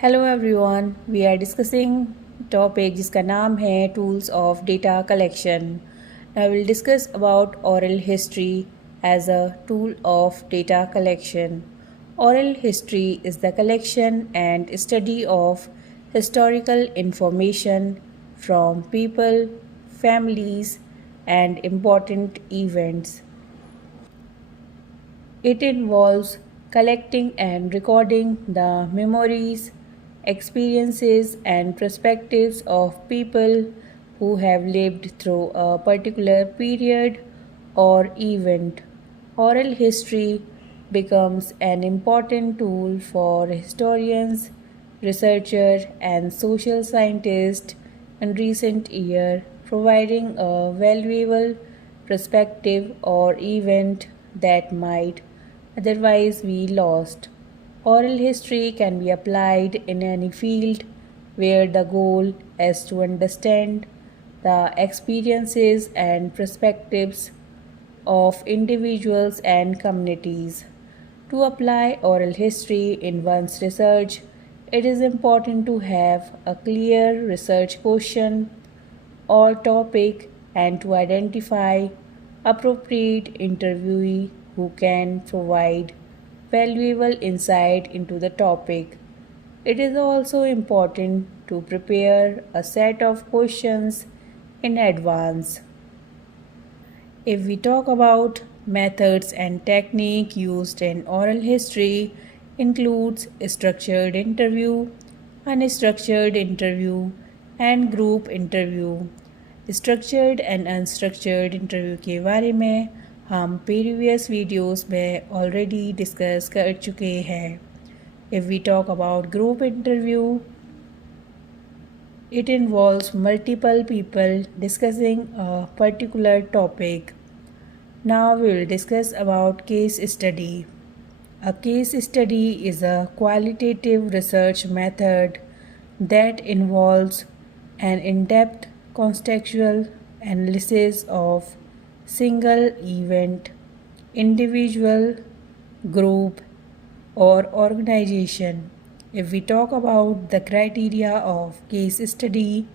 Hello everyone, we are discussing topic जिसका नाम है tools of data collection. I will discuss about oral history as a tool of data collection. Oral history is the collection and study of historical information from people, families, and important events. It involves collecting and recording the memories, experiences, and perspectives of people who have lived through a particular period or event. Oral history becomes an important tool for historians, researchers, and social scientists in recent years, providing a valuable perspective or event that might otherwise be lost. Oral history can be applied in any field where the goal is to understand the experiences and perspectives of individuals and communities. To apply oral history in one's research, it is important to have a clear research question or topic and to identify appropriate interviewee who can provide valuable insight into the topic. It is also important to prepare a set of questions in advance. If we talk about methods and technique used in oral history includes structured interview, unstructured interview and group interview. Structured and unstructured interview के बारे में हम previous videos में already discuss कर चुके हैं. If we talk about group interview, it involves multiple people discussing a particular topic. Now we will discuss about case study. A case study is a qualitative research method that involves an in-depth contextual analysis of single event, individual, group, or organization. If we talk about the criteria of case study,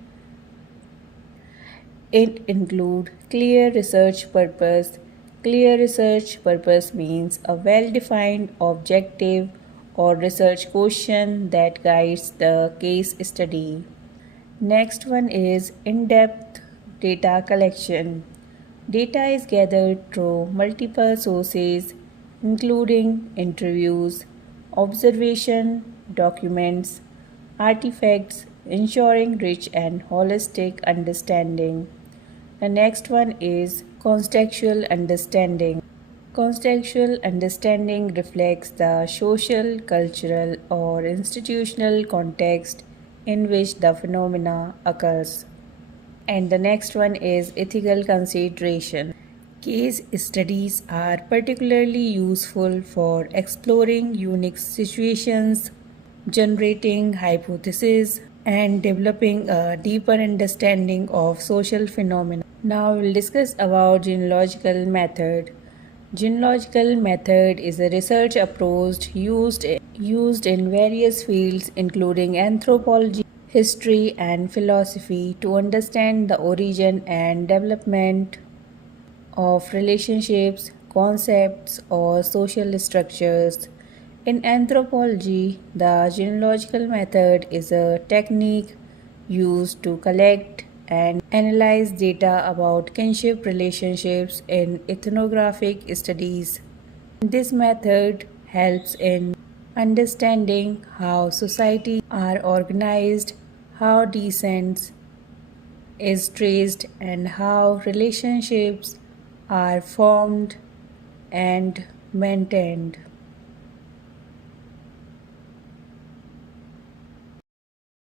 it include clear research purpose. Clear research purpose means a well-defined objective or research question that guides the case study. Next one is in-depth data collection. Data is gathered through multiple sources including interviews, observation, documents, artifacts, ensuring rich and holistic understanding. The next one is contextual understanding. Contextual understanding reflects the social, cultural, or institutional context in which the phenomena occurs. And the next one is ethical consideration. Case studies are particularly useful for exploring unique situations, generating hypotheses, and developing a deeper understanding of social phenomena. Now we'll discuss about genealogical method. Genealogical method is a research approach used in various fields including anthropology, history, and philosophy to understand the origin and development of relationships, concepts, or social structures. In anthropology, the genealogical method is a technique used to collect and analyze data about kinship relationships in ethnographic studies. This method helps in understanding how societies are organized, how descent is traced, and how relationships are formed and maintained.